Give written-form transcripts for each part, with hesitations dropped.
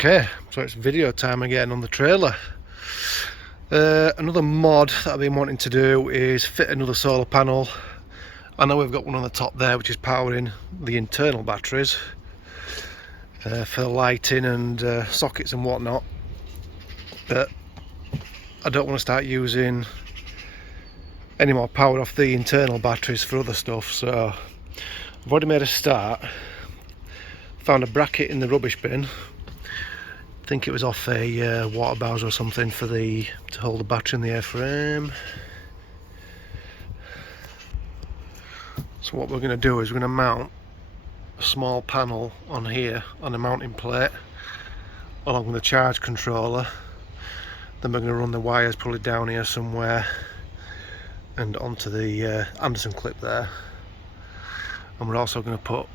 Okay, so it's video time again on the trailer. Another mod that I've been wanting to do is fit another solar panel. I know we've got one on the top there which is powering the internal batteries for lighting and sockets and whatnot, but I don't want to start using any more power off the internal batteries for other stuff, so I've already made a start. Found a bracket in the rubbish bin. I think it was off a water bowser or something to hold the battery in the airframe. So what we're going to do is we're going to mount a small panel on here on a mounting plate along with a charge controller. Then we're going to run the wires probably down here somewhere and onto the Anderson clip there. And we're also going to put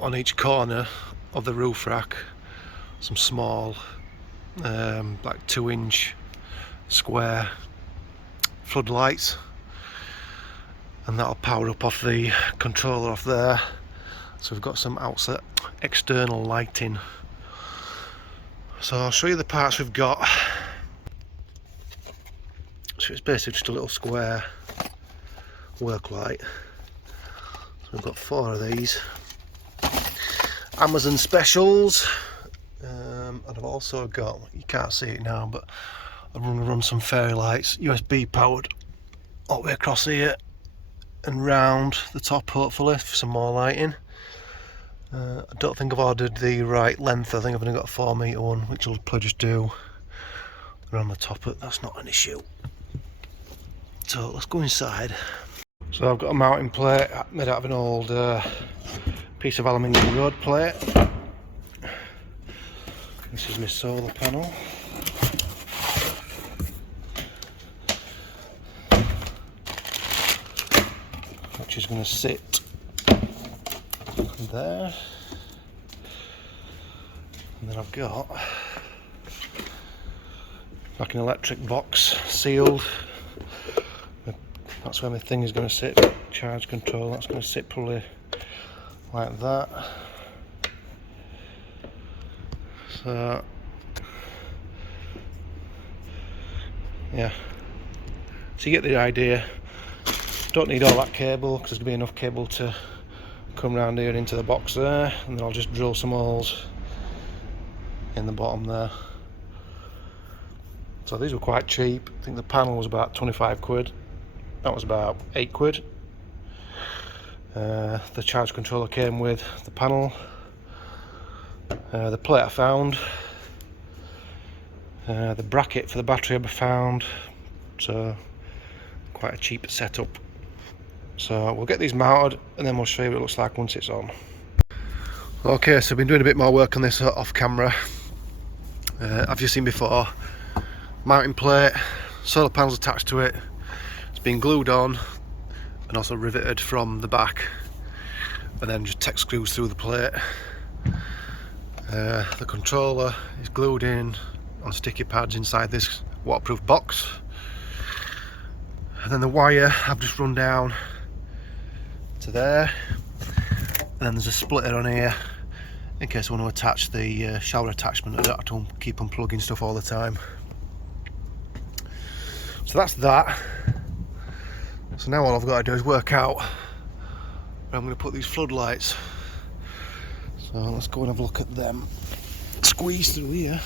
on each corner of the roof rack some small like 2-inch square floodlights, and that'll power up off the controller off there, so we've got some outside external lighting. So I'll show you the parts we've got. So it's basically just a little square work light. So we've got 4 of these Amazon specials, and I've also got, you can't see it now, but I'm going to run some fairy lights, USB powered, all the way across here and round the top, hopefully for some more lighting. I don't think I've ordered the right length. I think I've only got a 4 metre one, which will probably just do around the top. That's not an issue. So let's go inside. So I've got a mounting plate made out of an old piece of aluminium road plate. This is my solar panel. Which is going to sit there. And then I've got like an electric box sealed. That's where my thing is going to sit. Charge control, that's going to sit probably like that. So yeah, so you get the idea. Don't need all that cable because there's going to be enough cable to come round here and into the box there, and then I'll just drill some holes in the bottom there. So these were quite cheap. I think the panel was about 25 quid. That was about 8 quid. The charge controller came with the panel. The plate I found. The bracket for the battery I found. So quite a cheap setup. So we'll get these mounted and then we'll show you what it looks like once it's on. Okay, so I've been doing a bit more work on this off camera. I've just seen before, mounting plate, solar panels attached to it. It's been glued on and also riveted from the back, and then just tech screws through the plate. The controller is glued in on sticky pads inside this waterproof box, and then the wire I've just run down to there, and then there's a splitter on here in case I want to attach the shower attachment. I don't have to keep unplugging stuff all the time. So that's that. So now all I've got to do is work out where I'm going to put these floodlights. So let's go and have a look at them. Squeeze through here.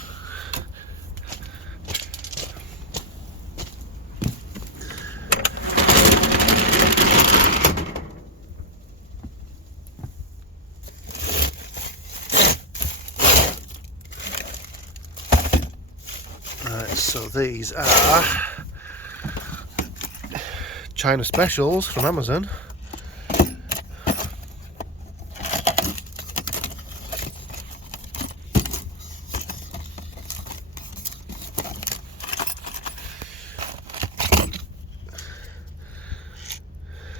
Right, so these are China specials from Amazon.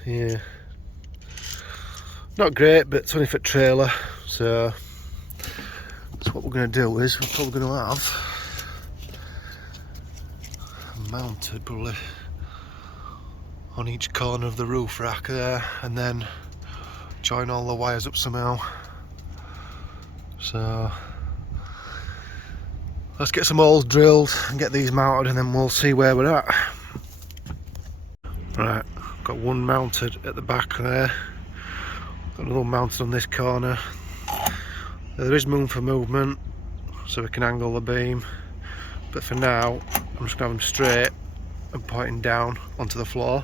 Yeah, not great, but 20-foot trailer. So that's what we're going to do. Is we're probably going to have mounted probably on each corner of the roof rack there, and then join all the wires up somehow. So Let's get some holes drilled and get these mounted, and then we'll see where we're at. Right, got one mounted at the back there, got another one mounted on this corner. There is room for movement, so we can angle the beam, but for now I'm just going to have them straight and pointing down onto the floor,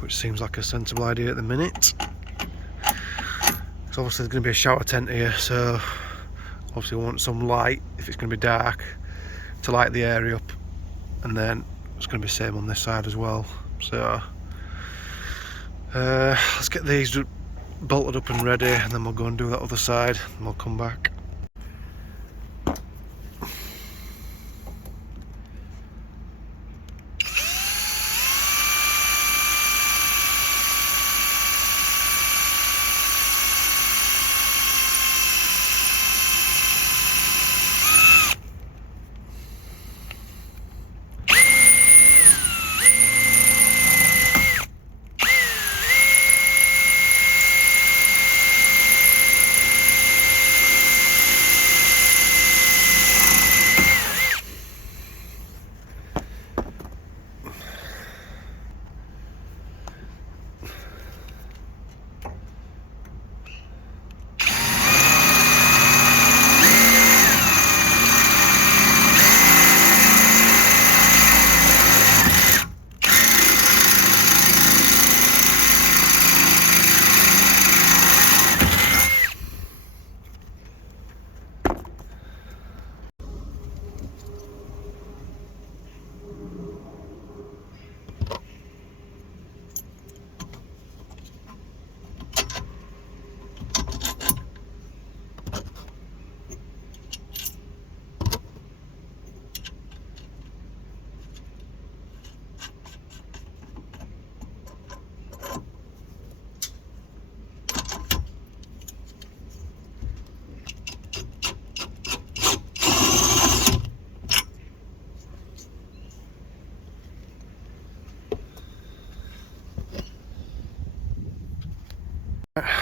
which seems like a sensible idea at the minute. So obviously there's going to be a shower tent here, so obviously we want some light if it's going to be dark to light the area up, and then it's going to be the same on this side as well. So let's get these bolted up and ready, and then we'll go and do that other side and we'll come back.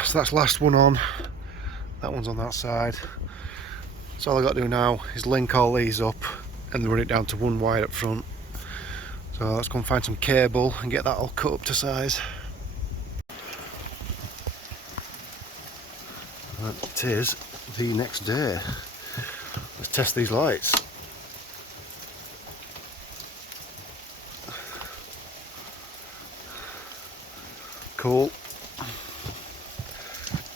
So that's last one on, that one's on that side. So all I got to do now is link all these up and then run it down to one wire up front. So let's go and find some cable and get that all cut up to size. It is the next day. Let's test these lights. Cool.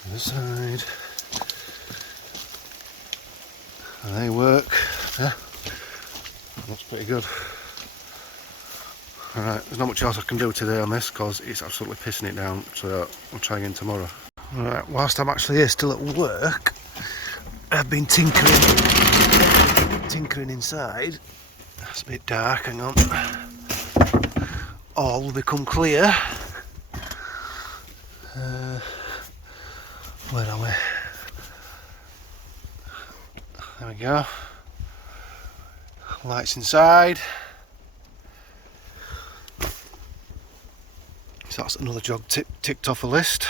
Other side. And they work. Yeah, looks pretty good. Alright, there's not much else I can do today on this because it's absolutely pissing it down, so I'll try again tomorrow. Alright, whilst I'm actually here still at work, I've been tinkering inside. It's a bit dark, hang on. All will become clear. Where are we? There we go. Lights inside. So that's another job ticked off the list.